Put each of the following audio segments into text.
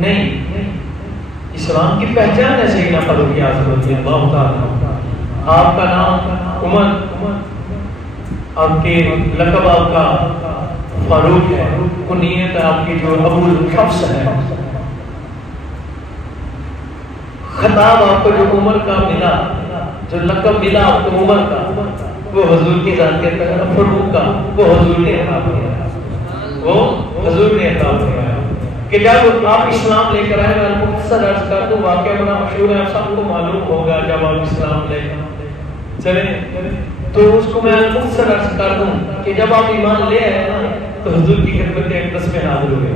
نہیں، اسلام کی پہچان ہے سیدنا فاروق اعظم رضی اللہ تعالیٰ۔ آپ کا نام عمر، آپ کے لقب آپ کا فاروق ہے، کنیت آپ کی جو ابو الحفص ہے۔ خطاب آپ کو جو عمر کا ملا، جو لقب ملا آپ کو عمر کا، وہ حضور کی ذات کے طرف فاروق کا وہ حضور نے عطا کیا، وہ حضور نے عطا کیا کہ جب آپ اسلام لے کر آئے، میں مختصر عرض کر دوں، واقعہ بڑا مشہور ہے، آپ سب کو معلوم ہوگا۔ جب آپ اسلام لے چلے تو اس کو میں مختصر عرض کر دوں کہ جب آپ ایمان لے آئے نا تو حضور کی خدمت اقدس میں حاضر ہوئے۔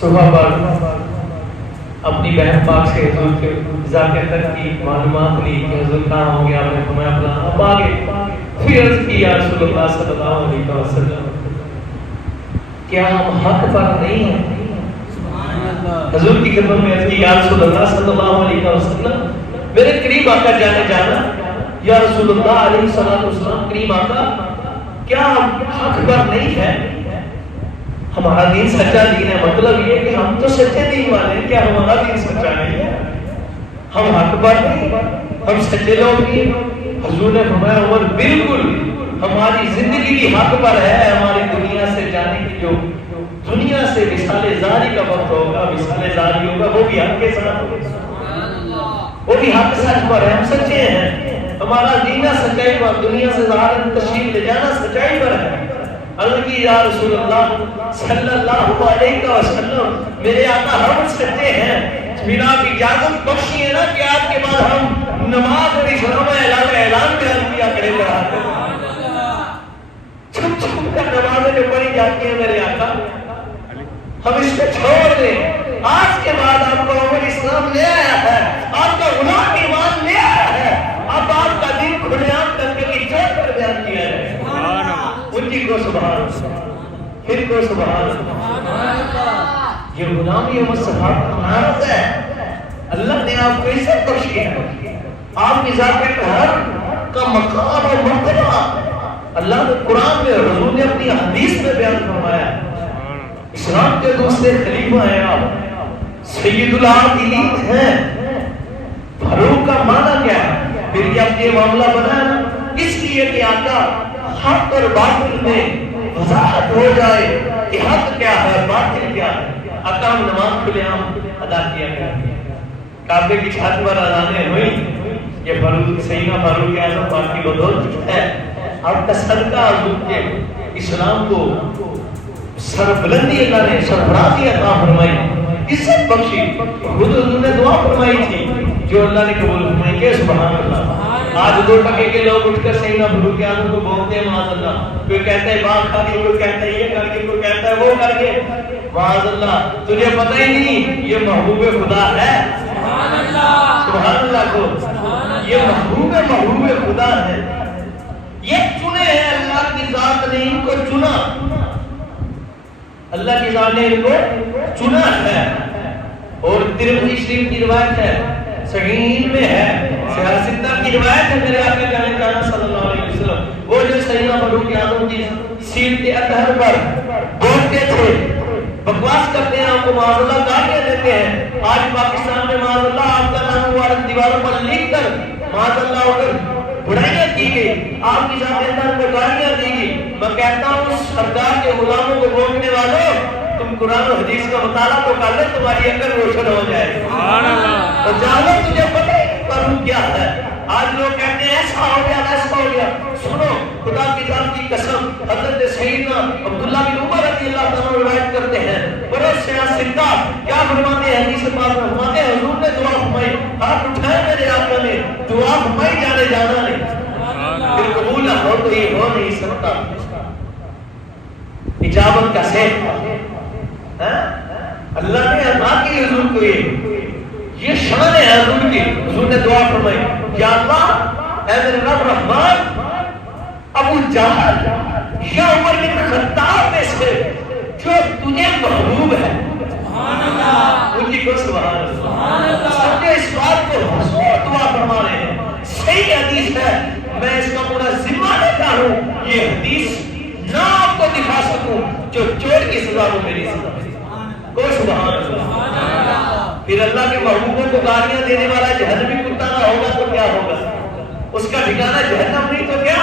صبح پر اپنی بہن پاک سے حضور کے ذاکر تک کی معلومات لی کہ حضور کہاں ہوں گے، آپ نے فرمایا فلاں، اب آگے پھر عرض کی یا رسول اللہ صلی اللہ علیہ وسلم کیا ہم حق پر نہیں ہیں؟ حضور کی خدمت میں عرض کی یا رسول اللہ صلی اللہ علیہ وسلم میرے قریب آ کر جانے جانا، یا رسول اللہ علیہ السلام قریب آقا کیا ہم حق پر نہیں ہے؟ ہمارا دین سچا دین ہے، مطلب یہ کہ ہم تو سچے دین والے ہیں، کیا ہمارا دین سچا نہیں ہے؟ ہم حق پر نہیں، ہم سچے لوگ نہیں۔ حضور نے فرمایا عمر بالکل ہماری زندگی بھی حق پر ہے، ہماری دنیا سے جانے کی جو دنیا سے وصال زاری کا وقت ہوگا، وصال زاری ہوگا، وہ بھی حق کے ساتھ ہوگا، وہ بھی حق سچ پر ہے، ہم سچے ہیں، ہمارا دینہ سچائی پر، دنیا سے ظاہر تشریف لے جانا سچائی پر ہے۔ عرض کی یا رسول اللہ صلی اللہ علیہ وسلم میرے آقا ہم سچے ہیں، میرا آپ اجازت بخشی ہے نا کہ آپ کے بعد ہم نماز اور اسلام اعلان بیان کیا کرے گا، چھپ چھپ کر نمازیں جو پڑھی جاتی ہیں میرے آقا ہم اس کو چھوڑ دیں۔ آج کے بعد آپ کو عمر اسلام لے آیا ہے، آپ کا غلام ایمان لے آیا ہے، اب آپ کا دین کھلے عام کر کے اجازت پر بیان کیا ہے۔ اونچی کو سبحان اللہ، پھر کو سبحان اللہ۔ یہ غلامی عمر صحابہ مہارت ہے، اللہ نے آپ کو عزت بخشی ہے، آپ کی ذات ہر کا مقام اور مرتبہ اللہ نے قرآن میں، حضور نے اپنی حدیث میں بیان فرمایا۔ اسلام کے دوسرے خلیفہ ہیں آپ، سید العادلین ہیں۔ فاروق کا معنی کیا ہے؟ پھر جب یہ معاملہ بنا نا اس لیے کہ آقا حق اور باطل میں وضاحت ہو جائے کہ حق کیا ہے باطل کیا ہے، آقا ہم نماز کھلے عام ادا کیا کرتے ہیں۔ کعبے کی چھت پر اذانیں ہوئی، یہ فاروق سیدنا فاروق اعظم پاک کی بدولت ہے، آپ کا صدقہ حضور کے اسلام کو سربلندی اللہ نے سرفرازی عطا فرمائی، عزت بخشی، خود حضور نے دعا فرمائی تھی جو اللہ نے قبول فرمائی کہ سبحان اللہ۔ آج دو ٹکے کے لوگ اٹھ کر سیدنا فاروق اعظم کو بولتے ہیں معاذ اللہ، کوئی کہتا ہے باغ کھا کے، کوئی کہتا ہے یہ کر کے، کوئی کہتا ہے وہ کر کے، معاذ اللہ تجھے پتہ ہی نہیں یہ محبوب خدا ہے، سبحان اللہ کو، یہ محبوب خدا ہے، یہ چنے ہیں، اللہ کی ذات نے ان کو چنا، اللہ کی ذات نے ان کو چنا ہے۔ اور ترمذی شریف کی روایت ہے، صحیح میں ہے، سیاستہ کی روایت ہے، میرے آقا جانے جانا صلی اللہ علیہ وسلم وہ جو سیدنا فاروق اعظم کی سیرت اطہر پر بولتے تھے، بکواس کرتے ہیں، آپ کو معاذ اللہ گالیاں دیتے ہیں۔ آج پاکستان میں معاذ اللہ آپ کا نام مبارک دیواروں پر لکھ کر معاذ اللہ اگر بڑھائیاں کی گئی، آپ کی ذات اطہر پر گالیاں دی گئی، میں کہتا ہوں سرکار کے غلاموں کو بولنے والوں تم قرآن و حدیث کا مطالعہ تو کر لیں، تمہاری عقل روشن ہو جائے گی اور جانو تجھے پتہ ہے کہ فاروق کیا ہے۔ آج لوگ کہتے ہیں ایسا ہو گیا ویسا ہو گیا، سنو خدا کی ذات کی قسم، حضرت سیدنا عبداللہ بن عمر رضی اللہ تعالیٰ روایت کرتے ہیں، بڑے سیاستہ کیا فرماتے ہیں، حدیث پاک میں فرماتے ہیں حضور نے دعا فرمائی، ہاتھ اٹھائے میرے آقا نے، دعا فرمائی جانے جانا نہیں، پھر قبول ہو تو یہ ہو نہیں سکتا، اجابت کا سیف اللہ نے عطا کی حضور کو، یہ شان ہے حضور کی۔ حضور نے دعا فرمائی، یا اللہ اے میرے رب رحمان، ابو جہل یا عمر بن خطاب میں سے جو تجھے محبوب ہے، سبحان اللہ، ان کی کو سبحان اللہ، سب نے اس بات کو حضور دعا فرما رہے ہیں، صحیح حدیث ہے، میں اس کا پورا ذمہ لیتا ہوں، یہ حدیث نہ آپ کو دکھا سکوں جو چور کی سزا وہ میری سزا ہے، کوئی سزا سبحان اللہ. پھر اللہ کے محبوبوں کو گالیاں دینے والا جہنمی کتا نہ ہوگا تو کیا ہوگا؟ اس کا ٹھکانہ جہنم نہیں تو کیا؟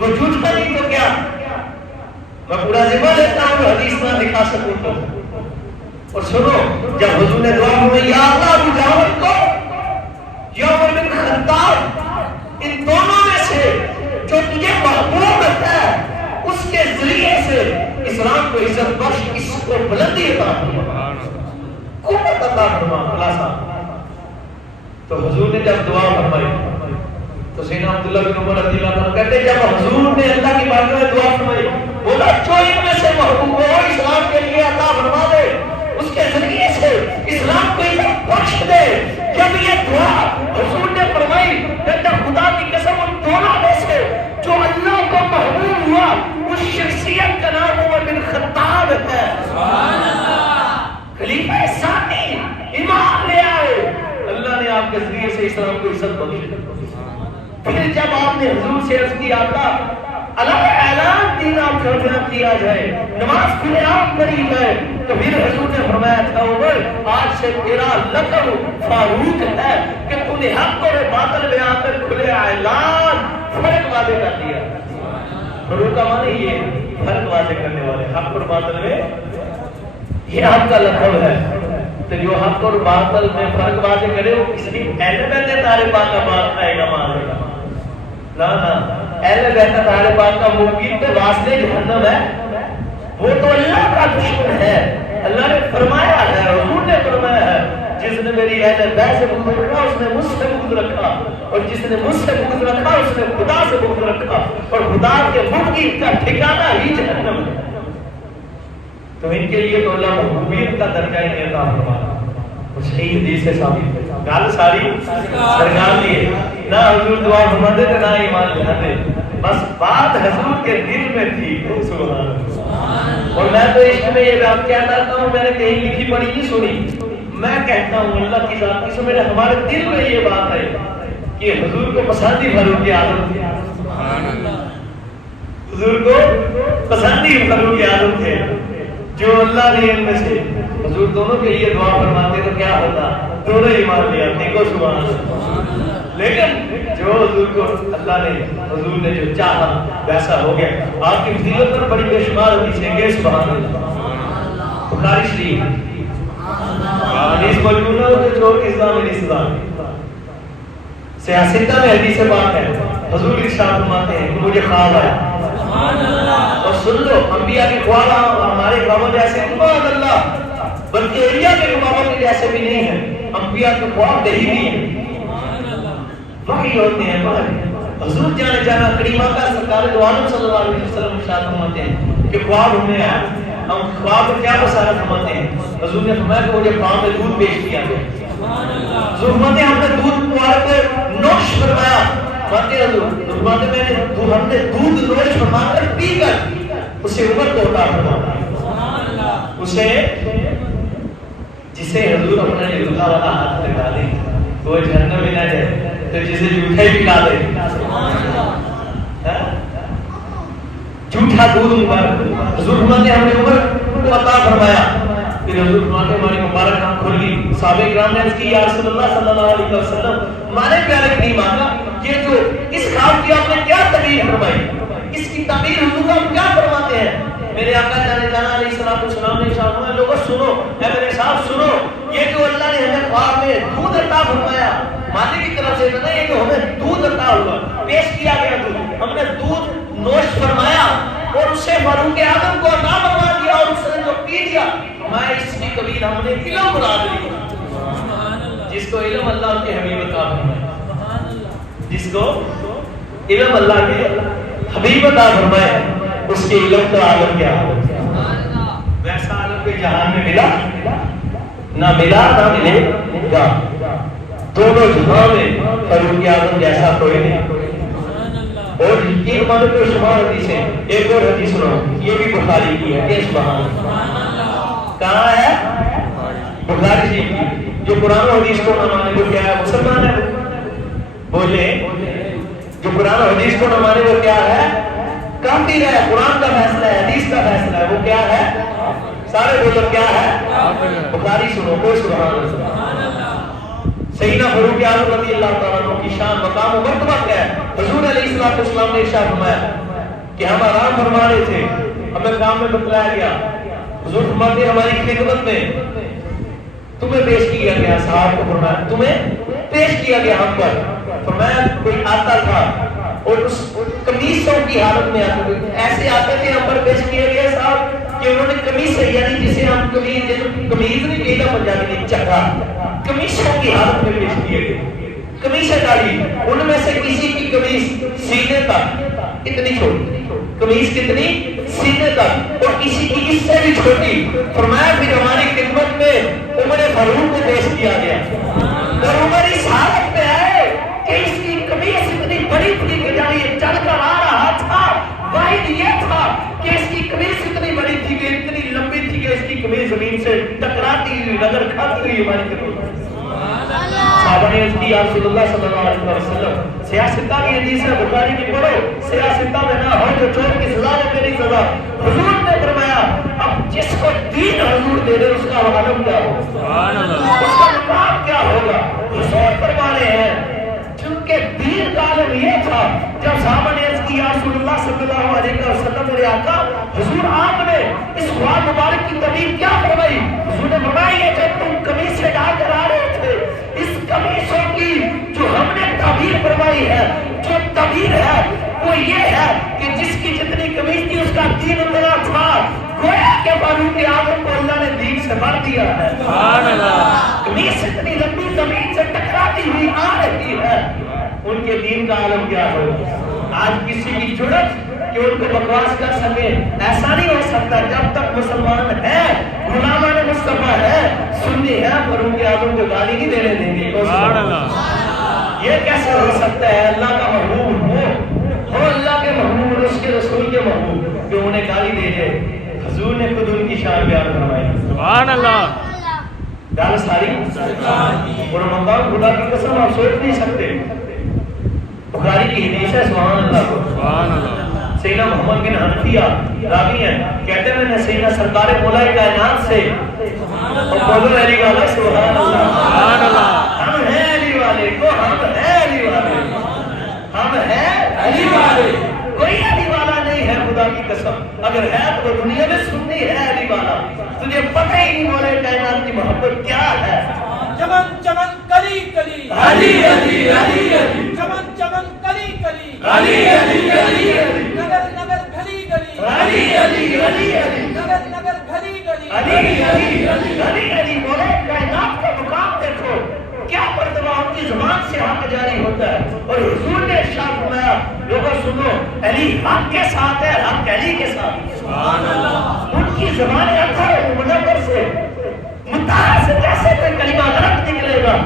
وہ جھوٹا نہیں تو کیا؟ میں پورا ذمہ لیتا ہوں حدیث نہ دکھا سکوں تو. اور سنو جب حضور نے دعا فرمائی یا اللہ مجاور کو یوم بن خطاب ان دونوں میں سے جو تجھے محبوب ہے اس کے ذریعے سے اسلام کو عزت بخش، اس کو بلندی عطا فرما، قوت عطا فرما خلاصہ. تو حضور نے جب دعا فرمائی تو سیدنا عبداللہ بن عمر رضی اللہ عنہ کہتے جب حضور نے اللہ کی بارگاہ میں دعا فرمائی بولا جو ان میں سے محبوب ہو اسلام کے لیے عطا فرما دے، اس کے ذریعے سے اسلام کو عزت بخش دے. جب یہ دعا حضور نے فرمائی کہتا خدا کی قسم ان دونوں میں سے جو اللہ کو محبوب ہوا اس شخصیت کا نام عمر بن خطاب ہے. سبحان اللہ. خلیفہ ثانی امام لے آئے، اللہ نے آپ کے ذریعے سے اسلام کو عزت بخشی. پھر جب آپ نے حضور سے عرض کی آقا اللہ اعلان دین آپ کا کیا جائے، نماز کھلے آپ پڑھی جائے، تو پھر حضور نے فرمایا تھا عمر آج سے تیرا لقب فاروق ہے کہ تو نے حق اور باطل میں آ کر کھلے اعلان فرق واضح کر دیا. فاروق کا معنی یہ فرق واضح کرنے والے، حق اور باطل میں یہ آپ کا لقب ہے. تو جو حق اور باطل میں فرق واضح کرے وہ کسی اہل بیت تارے پاک کا بات آئے گا مان لے گا نا اہل بیت تارے پاک کا ممکن تو واسطے جہنم ہے، وہ تو اللہ کا دشمن ہے. اللہ نے فرمایا ہے، حضور نے فرمایا ہے جس نے میری اہل بیت سے بغض رکھا اس نے مجھ سے بغض رکھا، اور جس نے مجھ سے بغض رکھا اس نے خدا سے بغض رکھا، اور خدا کے بغض کا ٹھکانہ ہی جہنم ہے. تو ان کے لیے تو اللہ محبوبیت کا درجہ ہی نہیں عطا فرمایا. صحیح حدیث سے ثابت ہے. گال ساری سرکار لیے نہ حضور دعا فرماتے تھے نہ ایمان لاتے، بس بات حضور کے دل میں تھی. سبحان اللہ. اور میں تو عشق میں یہ بات کہتا ہوں، میں نے کہیں لکھی پڑھی نہیں سنی، میں کہتا ہوں اللہ کی ذات کی سمجھ ہمارے دل میں یہ بات ہے کہ حضور کو پسند ہی فاروق اعظم تھے. حضور کو پسند ہی فاروق اعظم تھے. جو اللہ نے ان میں سے حضور دونوں کے لیے دعا فرماتے تو کیا ہوتا، دونوں ایمان لے آتے. کو سبحان اللہ. لیکن جو حضور کو اللہ نے حضور نے جو چاہا ویسا ہو گیا. آپ کی فضیلت پر بڑی بے شمار حدیثیں گے. سبحان اللہ. بخاری شریف حدیث موجود ہے کہ جو اسلام میں اسلام سیاستہ میں حدیث بات ہے. حضور ارشاد فرماتے ہیں کہ مجھے خواب آیا. سبحان اللہ. اور سن لو انبیاء کے خواب ہمارے خوابوں جیسے سبحان اللہ بلکہ ایلیا کے خوابوں کے جیسے بھی نہیں ہیں. انبیاء کے خواب دہی بھی ہیں، وحی ہوتے ہیں. حضور جانے جانا کریمہ کا سرکار دو عالم صلی اللہ علیہ وسلم ارشاد فرماتے ہیں کہ خواب ہمیں آیا. ہم خواب میں کیا بصارت فرماتے ہیں؟ حضور نے فرمایا کہ مجھے خواب میں دودھ پیش کیا گیا. حضور فرماتے ہیں ہم نے دودھ تمہارے پہ نوش فرمایا. ہم نے دودھ نوش فرما کر پی کر اسے عمر کو عطا فرمایا. اسے جسے حضور اپنے رضا والا ہاتھ لگا دے وہ جہنم میں نہ جائے، تو جسے جھوٹا ہی پلا دے جھوٹا دودھ مبارک حضور فرماتے ہم نے عمر کو عطا فرمایا. پھر حضور فرماتے ہماری مبارک آنکھ کھل گئی. صحابہ کرام نے عرض کی یا رسول اللہ صلی اللہ علیہ وسلم ہمارے پیارے کریم آقا یہ جو اس خواب کی آپ نے کیا تعبیر فرمائی، اس کی تعبیر حضور ہم کیا فرماتے ہیں؟ میرے آقا جانے جانا علیہ السلام نے ارشاد فرمایا لوگوں سنو، اے میرے صاحب سنو، یہ جو اللہ نے ہمیں خواب میں دودھ عطا فرمایا مالک کی طرف سے نہیں، یہ جو ہمیں دودھ عطا ہوا پیش کیا گیا دودھ، ہم نے دودھ نوش فرمایا اور اسے فاروق اعظم کو عطا فرما دیا اور اس نے جو پی لیا میں اس کی کبھی ہم نے علم مراد لیا. جس کو علم اللہ کے حبیب عطا فرمایا، جس کو علم اللہ کے حبیب عطا فرمایا اس کے علم کا عالم کیا ہو. ویسا عالم کوئی جہان میں ملا نہ ملا نہ ملے گا. دونوں جہاں میں فاروق اعظم جیسا کوئی نہیں. اور یہ مانو کہ شمار حدیث ہے. ایک اور حدیث سنو، یہ بھی بخاری کی ہے. سبحان اللہ. کہاں ہے؟ بخاری شریف کی. جو قرآن و حدیث کو نہ مانے وہ کیا ہے؟ مسلمان ہے. بولے جو قرآن و حدیث کو نہ مانے وہ کیا ہے؟ کافر ہے. قرآن کا فیصلہ ہے، حدیث کا فیصلہ ہے، وہ کیا ہے؟ سارے بولو کیا ہے؟ بخاری سنو کوئی سبحان اللہ. سیدنا فاروق اعظم رضی اللہ تعالیٰ عنہ کی شان مقام و مرتبہ کیا ہے؟ حضور علیہ السلام نے ارشاد فرمایا کہ ہم آرام فرما رہے تھے، ہمیں کام میں بتلایا گیا، حضور فرماتے ہیں ہماری خدمت میں تمہیں پیش کیا گیا. صاحب کو فرمایا تمہیں پیش کیا گیا ہم پر. فرمایا کوئی آتا تھا اور اس قمیصوں کی حالت میں آتے تھے، ایسے آتے تھے ہم پر پیش کیا گیا صاحب کہ انہوں نے قمیص یعنی جسے ہم قمیض نہیں کہتا پنجابی میں چکا، قمیصوں کی حالت میں پیش کیے گئے. قمیصیں ڈالی، ان میں سے کسی کی قمیص سینے تک اتنی چھوٹی، قمیص کتنی؟ سینے تک، اور کسی کی اس سے بھی چھوٹی. فرمایا پھر ہماری خدمت میں عمر فاروق کو پیش کیا گیا اور عمر اس حالت میں آئے کہ اس کی قمیص اتنی بڑی تھی کہ جب یہ چل کر آ رہا تھا واحد یہ تھا کہ اس کی قمیص اتنی بڑی تھی کہ اتنی لمبی تھی کہ اس کی قمیص زمین سے ٹکراتی ہوئی نظر کھاتی ہوئی ہماری خدمت میں. صحابہ نے عرض کی یا رسول اللہ صلی اللہ علیہ وسلم سیاستہ کی حدیث ہے بخاری کی پڑھو، سیاستہ میں نہ ہو جو چور کی سزا ہے میری سزا. حضور نے فرمایا اب جس کو دین حضور دے رہے اس کا عالم کیا ہوگا، اس کا مقام کیا ہوگا. حضور فرما رہے ہیں چونکہ دین کا عالم یہ تھا. جب صحابہ نے عرض کی یا رسول اللہ صلی اللہ علیہ وسلم میرے آقا حضور آپ نے اس خواب مبارک کی تعبیر کیا فرمائی؟ حضور نے فرمایا یہ جب تم قمیص سے ڈال کر آ رہے تھے اس قمیصوں کی جو ہم نے تعبیر فرمائی ہے، جو تعبیر ہے وہ یہ ہے کہ جس کی جتنی قمیص تھی اس کا دین اتنا تھا. گویا کہ فاروق اعظم کو اللہ نے دین سے بھر دیا ہے. سبحان اللہ. قمیص اتنی لمبی زمین سے ٹکراتی ہوئی آ رہی ہے، ان کے دین کا عالم کیا ہو. آج کسی کی جرت کہ ان کو بکواس کر سکے ایسا نہیں ہو سکتا. جب تک مسلمان ہے، غلامان مصطفیٰ ہے، سنی ہے، فاروق اعظم کو گالی نہیں دینے دیں گے. یہ کیسے ہو سکتا ہے؟ اللہ کا محبوب ہو اللہ کے محبوب اور اس کے رسول کے محبوب کہ انہیں گالی دے دے. حضور نے خود ان کی شان بیان فرمائی. سبحان اللہ. گال ساری اور مقام خدا کی قسم آپ سوچ نہیں سکتے. بخاری کی حدیث ہے سبحان اللہ. سبحان اللہ. سیدنا محمد بن حنفیہ راوی ہیں، کہتے ہیں میں نے سیدنا سرکار مولا کائنات سے اور بولو علی والا سبحان اللہ. سبحان اللہ. ہم ہیں علی والے کو، ہم ہیں علی والے، ہم ہیں علی والے. کوئی علی والا نہیں ہے خدا کی قسم. اگر ہے تو وہ دنیا میں سننی ہے علی والا. تجھے پتہ ہی نہیں مولا کائنات کی محبت کیا ہے. چمن چمن کلی کلی علی علی علی علی. چمن چمن کلی کلی علی علی علی علی. نگر نگر گلی گلی علی علی علی علی. نگر نگر گلی گلی علی علی علی علی علی. مولا کائنات کا مقام دیکھو کیا مرتبہ ان کی زبان سے حق جاری ہوتا ہے. اور حضور نے ارشاد فرمایا لوگوں سنو علی حق کے ساتھ ہے، حق علی کے ساتھ. سبحان اللہ. ان کی زبان اکثر منور سے مطالعہ سے کیسے کوئی کلمہ غلط نکلے گا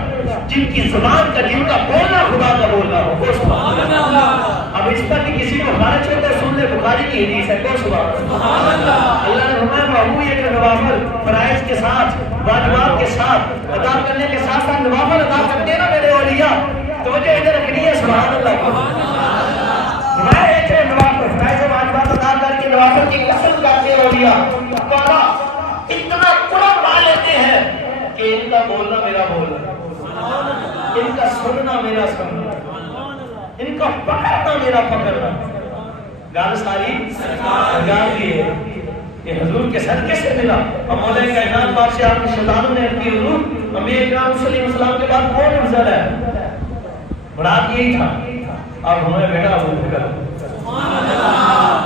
جن کی زبان کا جن کا بولنا خدا کا بولنا ہو. سبحان اللہ. اب اس پر بھی کسی کو خارج ہوتا ہے سن لے بخاری کی حدیث ہے کو سبحان اللہ. اللہ نے فرمایا محبوب یہ کہ نوافل فرائض کے ساتھ واجبات کے ساتھ ادا کرنے کے ساتھ ساتھ نوافل ادا کرتے ہیں نا میرے اولیاء. توجہ ادھر رکھنی ہے سبحان اللہ. میں ایک نوافل فرائض واجبات ادا کر کے نوافل کی قسم کرتے ہیں اولیاء تعالیٰ اتنا قرب پا لیتے ہیں کہ ان کا بولنا میرا بولنا، ان کا سننا میرا سننا، ان کا پکڑنا میرا پکڑنا. گال ساری گال دی ہے کہ حضور کے صدقے سے ملا. اب مولا کائنات بادشاہ آپ کی شیطانوں نے کی حضور امیر اکرام صلی اللہ علیہ وسلم کے بعد کون افضل ہے؟ مراد یہی تھا اب ہمیں بیٹا ابو بکر.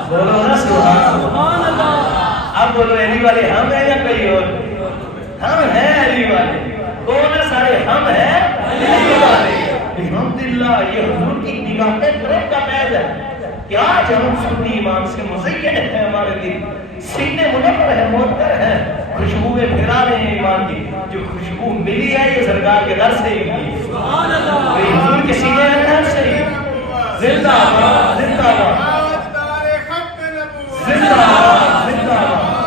بولو نا سبحان اللہ. اب بولو علی والے ہم ہیں یا کوئی اور؟ ہم ہیں علی والے. کون ہے سارے؟ ہم ہیں علی والے. الحمدللہ یہ حضور کی نگاہ کرم کا فیض ہے کہ آج ہم سنی ایمان سے مزین ہیں. ہمارے دل سینے منور ہیں، معطر ہیں، خوشبوئیں پھیلا رہے ہیں ایمان کی. جو خوشبو ملی ہے یہ سرکار کے در سے ہی ملی. سبحان اللہ. حضور کے سینے اندر سے ہی زندہ باد زندہ باد زندہ باد زندہ باد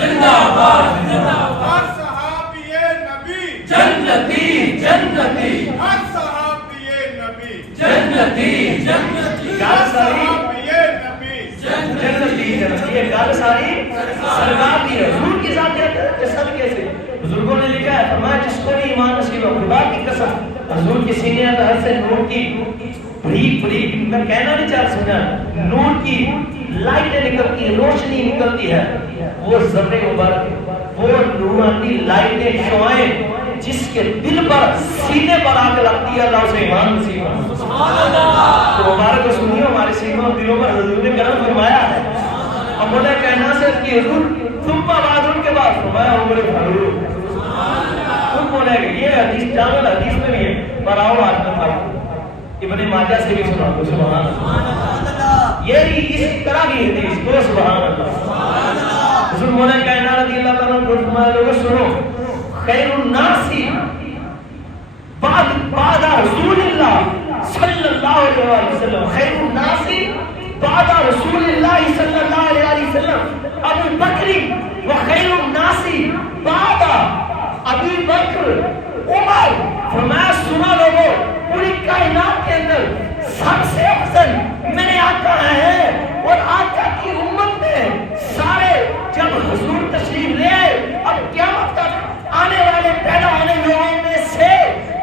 زندہ باد زندہ باد. ہر صحابی نبی جنتی جنتی ہر صحابی نبی جنتی جنتی. ہر صحابی نبی جنتی جنتی. یہ گل ساری سرکار دی ہے، حضور کی ذاتیت کے صدقے سے بزرگوں نے لکھا ہے، فرمایا جس کو بھی ایمان نصیب ہو، خدا کی قسم حضور کی سینے اندر سے نور کی بریک بریک، میں کہنا نہیں چاہ سکتا، نور کی لائٹیں نکلتی ہیں، روشنی نکلتی ہے، وہ ذرے مبارک، وہ نورانی لائٹیں شعائیں جس کے دل پر سینے پر آ کے لگتی ہے، اللہ اسے ایمان نصیب ہو۔ تو مبارک کو سنیے، ہمارے سینوں اور دلوں پر حضور نے کرم فرمایا ہے۔ اب بولے کہنا سے کہ حضور تم بعد ان کے بعد فرمایا عمر فاروق، تم بولے کہ یہ حدیث جامع حدیث میں بھی ہے، پر آؤ آج میں بھائی ابن ماجہ سے بھی سنا دو، سبحان اللہ، یہ اس طرح کی حدیث کو سبحان اللہ۔ حضور بولے کہنا رضی اللہ تعالیٰ عنہ فرمایا لوگوں سنو، خیر الناس بعد رسول اللہ صلی اللہ علیہ وسلم، خیر الناس بعد رسول اللہ صلی اللہ علیہ وسلم ابو بکر، وخیر الناس بعد ابی بکر عمر۔ فرمایا سنا لوگوں، پوری کائنات کے اندر سب سے افضل میرے آقا ہیں، اور آقا کی امت میں سارے جب حضور تشریف لے آئے، اب قیامت تک آنے والے پیدا ہونے لوگوں میں سے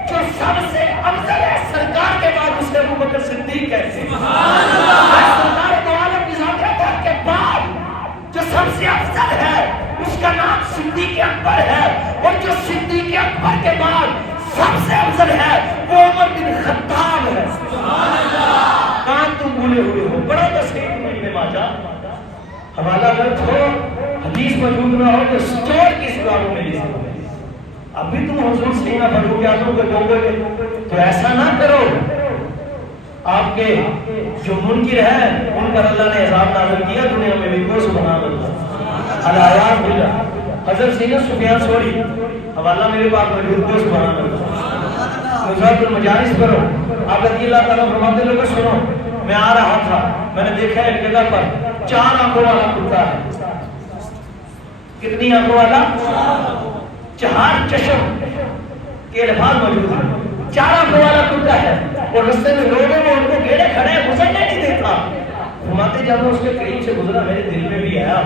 جو سب سے افضل ہے سرکار کے بعد اسے ابو بکر صدیق کہتے ہیں۔ سرکار دو عالم کی ذاتیت کے بعد جو سب سے افضل ہے اس کا نام صدیق اکبر ہے، اور جو صدیق اکبر کے بعد سب سے افضل ہے وہ عمر بن خطاب ہے۔ کہاں تم بھولے ہوئے ہو، بڑا تصحیح ابن ماجہ، حوالہ غلط ہو، حدیث موجود نہ ہو تو سٹور کی سبابوں میں لے سکتے۔ ابھی تم حضور سینہ فاروق اعظم کو کہو گے تو ایسا نہ کرو، آپ کے جو منکر ہیں ان پر اللہ نے عذاب نازل کیا دنیا میں بھی، کو سبحان اللہ، الایات باللہ۔ حضرت سیدنا سفیان ثوری، حوالہ میرے پاس موجود، کو سبحان اللہ، نزہت المجالس کرو، آپ رضی اللہ تعالیٰ فرماتے لوگوں سنو، میں آ رہا تھا، میں نے دیکھا ایک جگہ پر 4 آنکھوں والا کتا ہے۔ کتنی آنکھوں والا؟ 4 چشم کے الفاظ موجود ہیں، 4 آنکھوں والا کتا ہے، اور رستے میں لوگوں نے ان کو گھیرے کھڑے گزرنے نہیں دیتا۔ فرماتے جب میں اس کے قریب سے گزرا میرے دل میں بھی آیا،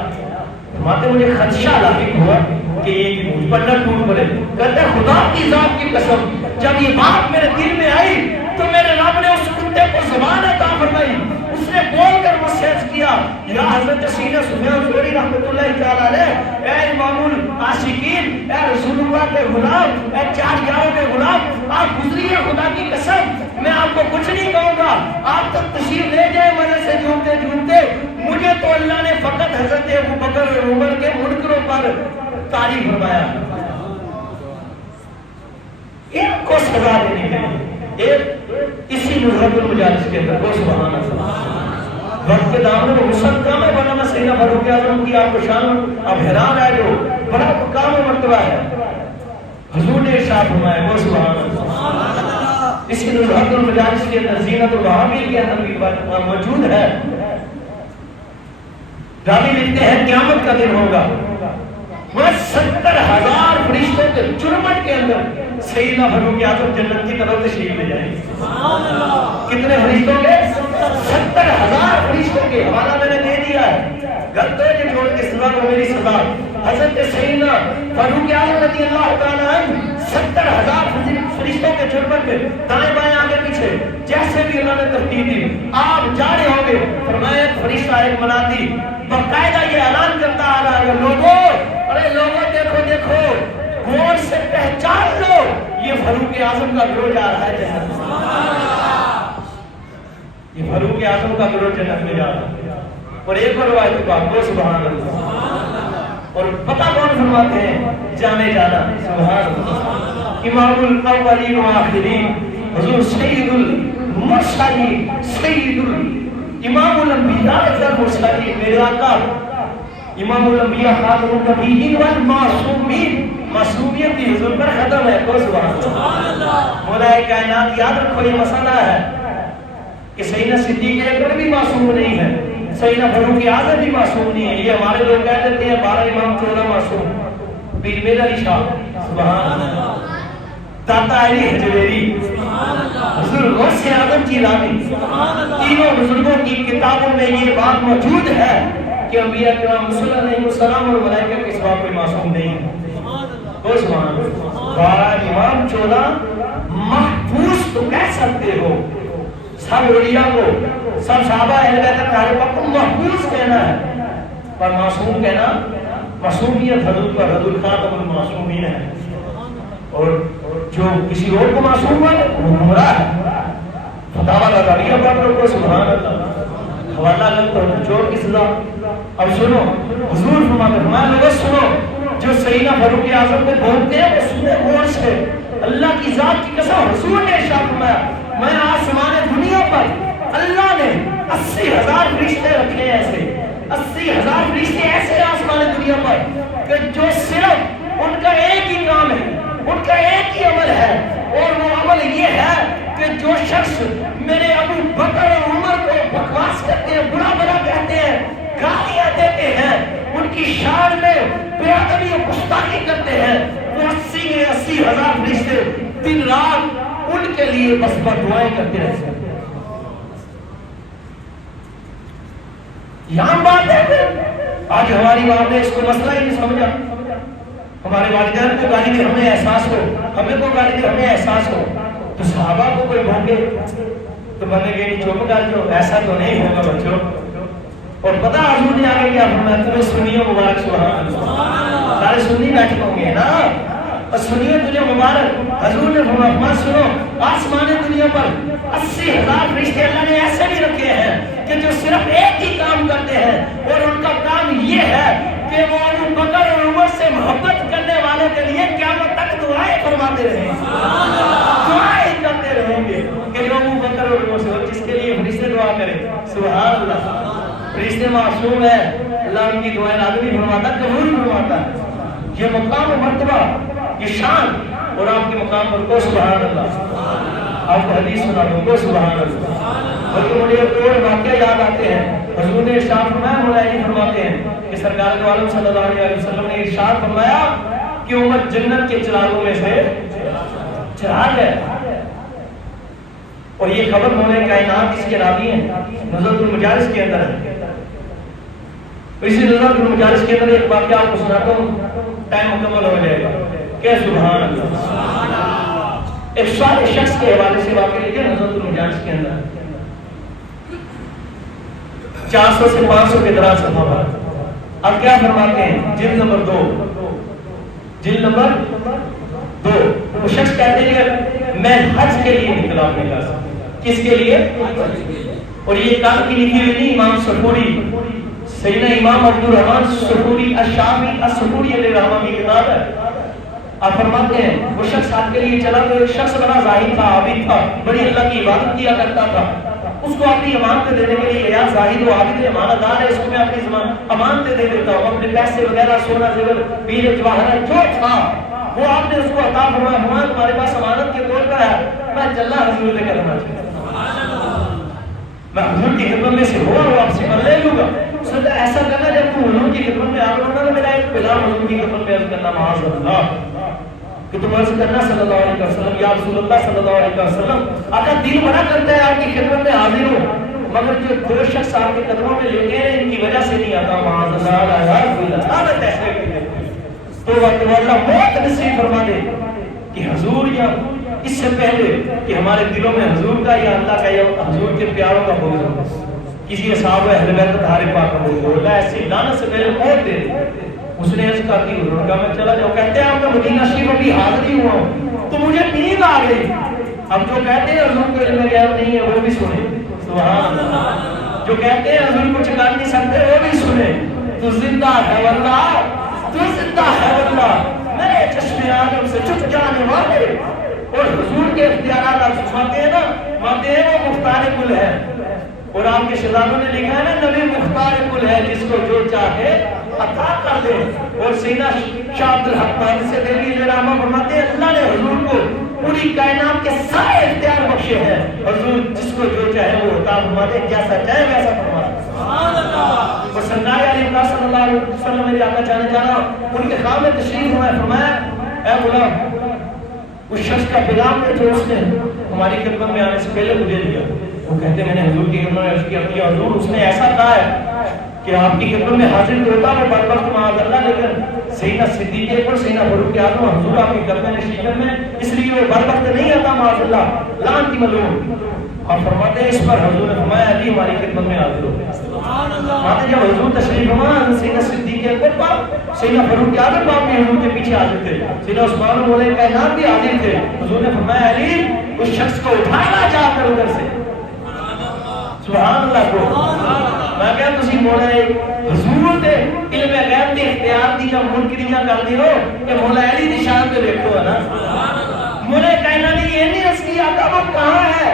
فرماتے مجھے خدشہ لاحق ہوا کہ ایک مجھ پر نہ ٹوٹ پڑے۔ کہتے ہیں خدا کی ذات کی قسم جب یہ بات میرے دل میں آئی تو میرے رب نے اس کتے کو زبان عطا فرمائی، اس نے بول کر مسیج کیا، یا حضرت سیدنا سفیان ثوری رحمۃ اللہ تعالیٰ علیہ، اے امام العاشقین، اے رسول اللہ کے غلام، اے 4 یاروں کے غلام، آپ گزریے خدا کی قسم، میں آپ کو کچھ نہیں کہوں گا، آپ تک تشریف لے جائے مزے سے جھومتے جھومتے، مجھے تو اللہ نے فقط حضرت ابو بکر اور عمر کے منکروں پر تعریف فرمایا، ان کو سزا دینے کے لیے اسی نزہت المجالس کے اندر، کو سبحان اللہ، وقت کے دامن میں وسعت کم ہے، ورنہ میں سیدنا فاروق اعظم کی آپ کو شان، آپ حیران ہے جو بڑا مقام و مرتبہ ہے، حضور نے ارشاد فرمایا، کو سبحان اللہ۔ اسی نزہت المجالس کے اندر زینت الوہابی کے اندر بھی بات موجود ہے، راوی لکھتے ہیں قیامت کا دن ہوگا، وہ 70,000 فرشتوں کے چرمٹ کے اندر سیدنا فاروق اعظم جنت کی طرف تشریف لے جائیں گے۔ کتنے فرشتوں کے؟ 70,000 فرشتوں کے، حوالہ میں نے دے دیا ہے، گھر جو چھوڑ کے سزا کو میری سزا۔ حضرت سیدنا فاروق اعظم رضی اللہ تعالیٰ عنہ 70,000 فرشتوں کے چرمٹ میں دائیں بائیں آگے پیچھے جیسے بھی اللہ نے ترتیب دی، آپ جا رہے ہوں گے، فرمایا ایک فرشتہ ایک منادی باقاعدہ یہ اعلان کرتا آ رہا ہے، لوگوں، ارے لوگوں دیکھو دیکھو، غور سے پہچان لو، یہ فاروق اعظم کا گروہ جا رہا ہے جنت میں، یہ فاروق اعظم کا گروہ جنت میں جا رہا ہے۔ اور ایک اور روایت کو آپ کو سبحان اللہ، اور پتہ کون فرماتے ہیں؟ جانے جانا، سبحان اللہ، امام الاولین والآخرین، حضور سید المرسلین، سید امام الانبیاء والمرسلین، میرے آقا امام الانبیاء خاتم النبیین والمعصومین، معصومیت کی حضور پر ختم ہے، کو سبحان اللہ۔ مولا کائنات یاد رکھو یہ مسئلہ ہے کہ سیدنا صدیق اکبر بھی معصوم نہیں ہے، سیدنا فاروق اعظم بھی معصوم نہیں ہے، یہ ہمارے لوگ کہہ دیتے ہیں 12 امام 14 معصوم، پیر میرا علی شاہ سبحان اللہ، داتا علی حجویری، حضور غوث اعظم جیلانی، تینوں بزرگوں کی کتابوں میں یہ بات موجود ہے کہ انبیاء کرام صلی اللہ علیہ وسلم اور ملائکہ کے سوا کوئی معصوم نہیں ہے. کوئی سبحان اللہ. 12 امام 14 محفوظ تو کہہ سکتے ہو. سب اولیاء کو سب صحابہ اہل بیت اطہار کو محفوظ کہنا ہے پر معصوم کہنا معصومیت حضرت پر حضرت خاتم المعصومین ہے. اور جو کسی اور کو معصوم ہے وہ گمراہ ہے. فتاوی الربیہ پڑھ لو کو سبحان اللہ. حوالہ لگ تو چور کی سزا. اب سنو حضور فرمایا لوگوں سنو جو سیدنا فاروق اعظم کو بولتے ہیں وہ سنے غور سے. اللہ کی ذات کی قسم حضور نے ارشاد فرمایا میں آسمان دنیا پر اللہ نے 80,000 فرشتے رکھے ہیں ایسے 80,000 فرشتے ایسے آسمان دنیا پر کہ جو صرف ان کا ایک ہی کام ہے ان کا ایک ہی عمل ہے اور وہ عمل یہ ہے کہ جو شخص میرے ابو بکر اور عمر کو بکواس کرتے ہیں برا بھلا کہتے ہیں گالیاں دیتے ہیں ان کی شان میں بے ادبی اور گستاخی کرتے ہیں وہ 80,000 فرشتے دن رات ان کے لیے بس دعائیں کرتے رہتے ہیں. یہاں بات ہے آج ہماری ماں نے اس کو مسئلہ ہی نہیں سمجھا. ہمارے والدین کو گالی دے ہمیں احساس ہو ہمیں کو گالی دے ہمیں احساس ہو تو صحابہ کو کوئی بھونگے تو بنے گے نہیں چوپ ڈال جو ایسا تو نہیں ہوگا بچوں. اور پتہ حضور نے آگے کیا فرمایا تمہیں سنیو مبارک سبحان اللہ. سارے سنی بیٹھے ہوں گے نا اور سنیے تجھے مبارک. حضور نے فرمایا سنو آسمان دنیا پر 80,000 فرشتے اللہ نے ایسے بھی رکھے ہیں کہ جو صرف ایک ہی کام کرتے ہیں اور ان کا کام یہ ہے کہ وہ ابو بکر اور عمر سے محبت کرنے والوں کے لیے قیامت تک دعائیں فرماتے رہیں دعائیں کرتے رہیں گے کہ جو ابو بکر اور عمر سے جس کے لیے فرشتے دعا کریں. سبحان اللہ. فرشتے معصوم ہیں اللہ ان کی دعائیں لازمی فرماتا قبول فرماتا. یہ مقام و مرتبہ یہ شان اور آپ کے مقام پر کو سبحان اللہ. آپ کو حدیث سنا دوں کو سبحان اللہ. اور تو مجھے اور واقعہ یاد آتے ہیں. حضور نے ارشاد فرمایا مولوی فرماتے ہیں کہ سرکار دو عالم صلی اللہ علیہ وسلم نے ارشاد فرمایا کہ عمر جنت کے چراغوں میں سے چراغ ہے. اور یہ خبر مولا کائنات اس کے راوی ہیں نزلۃ المجالس کے اندر ہے. اسی نزلۃ المجالس کے اندر ایک واقعہ آپ کو سناتا ہوں ٹائم مکمل ہو جائے گا. کہ سبحان اللہ. ایک سارے شخص کے حوالے سے واقعہ لکھے نزلۃ المجالس کے اندر 400 سے 500 کے دراز صفحہ پر. اب کیا فرماتے ہیں جلد نمبر 2 وہ شخص کہتے ہیں کہ میں حج کے لیے نکلا اپنے گھر سے. کس کے لیے؟ اور یہ کام کی لکھی ہوئی نہیں امام سفوری سیدنا امام عبدالرحمن سفوری الشامی السفوری علیہ رحمہ کی کتاب ہے. آپ فرماتے ہیں وہ شخص آپ کے لیے چلا تو ایک شخص بڑا زاہد تھا عابد تھا بڑی اللہ کی عبادت کیا کرتا تھا. اس کو اپنی امانتیں دینے کے لیے یا زاہد و عابد امانت دار ہے اس کو میں اپنی امانتیں دے دیتا ہوں اپنے پیسے وغیرہ سونا زیور ہیرے جواہرات جو تھا وہ آپ نے اس کو عطا فرمایا. فرمایا تمہارے پاس امانت کے طور پر ہے میں چلا حضور لے کر آنا چاہتا میں حضور کی خدمت میں سے ہوا وہ آپ سے لے لوں گا. سنتا ایسا کرنا جب تم حضور کی خدمت میں آگے ہونا میرا ایک پلا حضور کی خدمت میں عرض کرنا معاذ اللہ کہ تم عرض کرنا صلی اللہ علیہ وسلم یا رسول اللہ صلی اللہ علیہ وسلم آقا دل بڑا کرتا ہے آپ کی خدمت میں حاضر ہوں مگر جو دو شخص آپ کے قدموں میں لیتے ہیں ان کی وجہ سے نہیں آتا معاذ اللہ عادت ایسے کی تو وقت اللہ بہت نصیب فرما دے کہ حضور یا اس سے پہلے کہ ہمارے دلوں میں حضور کا یا اللہ کا یا حضور کے پیاروں کا بغض ہو کسی اصحاب اہل بیت اطہار پاک کا بغض ہو اللہ ایسی لعنت سے پہلے موت دے اس نے عرض کہا کہ حضور کا میں چلا جاؤں کہتے ہیں آپ کا مدینہ شریف ابھی حاضر ہی ہوا ہوں تو مجھے نیند آ گئی. اب جو کہتے ہیں حضور کو علم غیب نہیں ہے وہ بھی سنیں سبحان اللہ. جو کہتے ہیں حضور کو چکا نہیں سکتے وہ بھی سنیں. تو زندہ ہے واللہ تو زندہ ہے واللہ میرے چشم آدم سے چھپ جانے والے اور حضور کے اختیارات آپ سکھاتے ہیں نا مانتے ہیں وہ مختار کل ہے اور آپ کے شہزادوں نے لکھا ہے نا نبی مختار کل ہے جس کو جو چاہے عطا کر دے. اور سیدنا شاہ عبدالحق سے دہلوی علیہ رحمہ فرماتے ہیں اللہ نے حضور کو پوری کائنات کے سارے اختیار بخشے ہیں. حضور جس کو جو چاہے وہ عطا فرماتے ہیں جیسا چاہے ویسا فرماتے سبحان اللہ. اور سرکار علیہ صلی اللہ علیہ وسلم نے آقا جانے جانا ان کے خواب میں تشریف ہوا ہے فرمایا اے غلام اس شخص کا پیغام ہے جو اس نے ہماری خدمت میں آنے سے پہلے مجھے دیا. وہ کہتے ہیں میں نے حضور کی خدمت میں عرض کیا حضور اس نے ایسا کہا ہے کہ آپ کی خدمت میں حاضر تو ہوتا ہے بر وقت معاذ اللہ، لیکن سیدنا صدیق اکبر سیدنا فاروق اعظم حضور آپ کی خدمت نشیمت میں، اس لیے وہ بر وقت نہیں آتا معاذ اللہ، لعنتی ملعون۔ اور فرماتے ہیں اس پر حضور نے فرمایا علی ہماری خدمت میں حاضر ہو۔ فرماتے جب حضور تشریف فرما سیدنا صدیق اکبر پر سیدنا فاروق اعظم باپ بھی حضور کے پیچھے حاضر تھے، سیدنا عثمان مولا کائنات بھی حاضر تھے۔ حضور نے فرمایا علی اس شخص کو اٹھانا جا کر ادھر سے، سبحان اللہ کو۔ میں کہا تسی مولا حضور دے علم غیب دی اختیار دی جب منکریاں کر دی ہو کہ مولا علی دی شان پہ دیکھو ہے نا، مولا کائنات یہ نہیں اس کی آقا وہ کہاں ہے،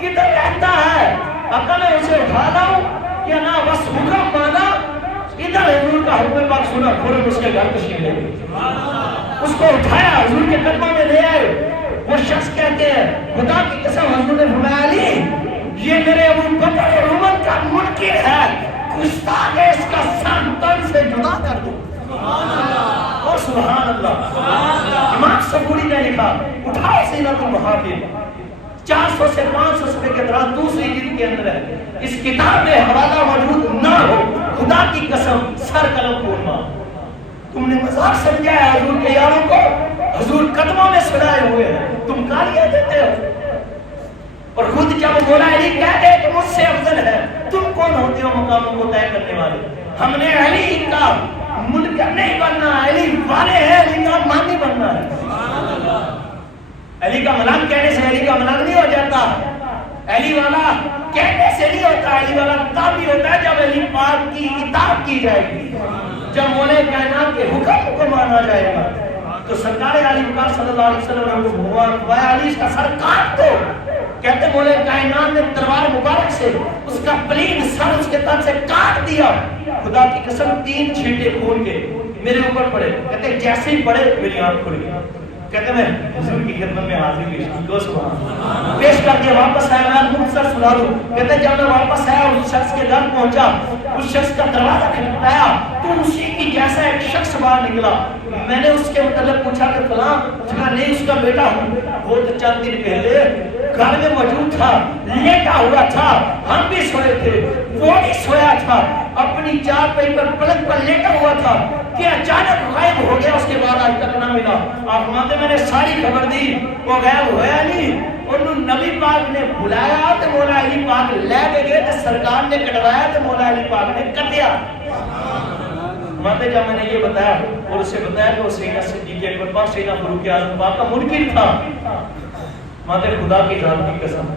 کدھر رہتا ہے، آقا میں اسے اٹھا لاؤں یا نہ، بس حکم مانا، ادھر حضور کا حکم پاک سنا، فوراً اس کے گھر تشریف لے گئے، اس کو اٹھایا حضور کے قدموں میں لے آئے۔ وہ شخص کہتے ہیں خدا کی قسم حضور نے فرمایا علی یہ میرے ابو بکر اور عمر کا منکر ہے، گستاخ ہے، اس کا سر تن سے جدا کر دو۔ اور سبحان اللہ، امام صبوری نے لکھا اٹھاؤ سینۃ المحافظ، 400 سے 500 صفحے کے دوران دوسری جلد کے اندر ہے، اس کتاب میں حوالہ موجود نہ ہو خدا کی قسم سر قلم کھولنا۔ تم نے مذاق سمجھا ہے حضور کے یاروں کو، حضور قدموں میں سڑائے ہوئے ہیں، تم گالیاں دیتے ہو، اور خود جب مولا علی کہہ دے کہ مجھ سے افضل ہے، تم کون ہوتے ہو مقاموں کو طے کرنے والے؟ ہم نے علی کا منکر نہیں بننا، علی والے ہیں، علی کا مانی بننا ہے۔ علی کا ملنگ کہنے سے علی کا ملنگ نہیں ہو جاتا، علی والا کہنے سے نہیں ہوتا، علی والا تب بھی ہوتا ہے جب علی پاک کی اطاعت کی جائے گی، جب مولا کائنات کے حکم کو مانا جائے گا۔ تو سرکار علی مقام صلی اللہ علیہ وسلم نے فرمایا علی اس کا سر کاٹ دو۔ کہتے مولا کائنات نے تلوار مبارک سے اس کا پلین سر اس کے تن سے کاٹ دیا، خدا کی قسم 3 چھینٹے خون کے میرے اوپر پڑے، کہتے جیسے ہی پڑے میری آنکھ کھل گئی، کہتے میں حضور کی خدمت میں حاضر پیش کر کے واپس آیا، میں مختصر سنا دوں۔ کہتے جب میں واپس آیا اس شخص کے گھر پہنچا، اس شخص کا دروازہ کھٹکھٹایا تو اسی کی جیسا ایک شخص باہر نکلا۔ میں نے اس کے متعلق پوچھا کہ فلاں، اس کا نہیں اس کا بیٹا ہوں، وہ تو چند دن پہلے گھر میں موجود تھا، لیٹا ہوا تھا، ہم بھی سوئے تھے، وہ بھی سویا تھا، اپنی چارپائی پر پلنگ پر لیٹا ہوا تھا کہ اچانک غائب ہو گیا، اس کے بعد آج تک نہ ملا۔ آپ مانتے میں نے ساری خبر دی، وہ غائب ہویا نہیں، انہوں نبی پاک نے بلایا تو مولا علی پاک لے گئے تو سرکار نے کٹوایا تو مولا علی پاک نے کٹیا۔ مانتے جب میں نے یہ بتایا اور اسے بتایا کہ وہ سیدنا صدیق اکبر پاک سیدنا فاروق اعظم پاک کا منکر تھا، مانتے خدا کی ذات کی قسم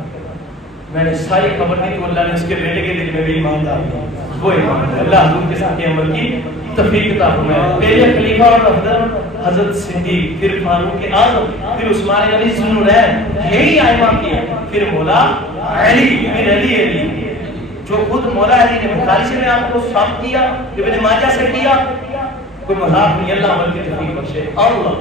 میں نے ساری خبر دی تو اللہ نے اس کے بیٹے کے دل میں بھی ایمان ڈال دیا، وہ ایمان اللہ حضور کے ساتھ عمل کی توفیق عطا فرمائے۔ پہلے خلیفہ اور افضل حضرت صدیق، پھر فاروق اعظم، پھر عثمان غنی ذو النورین، یہی ائمہ کیا، پھر مولا علی، پھر علی جو خود مولا علی نے بخاری سے میں آپ کو ثابت کیا، ابن ماجہ سے کیا، کوئی مذاق نہیں، اللہ عمل کی توفیق بخشے۔ اللہ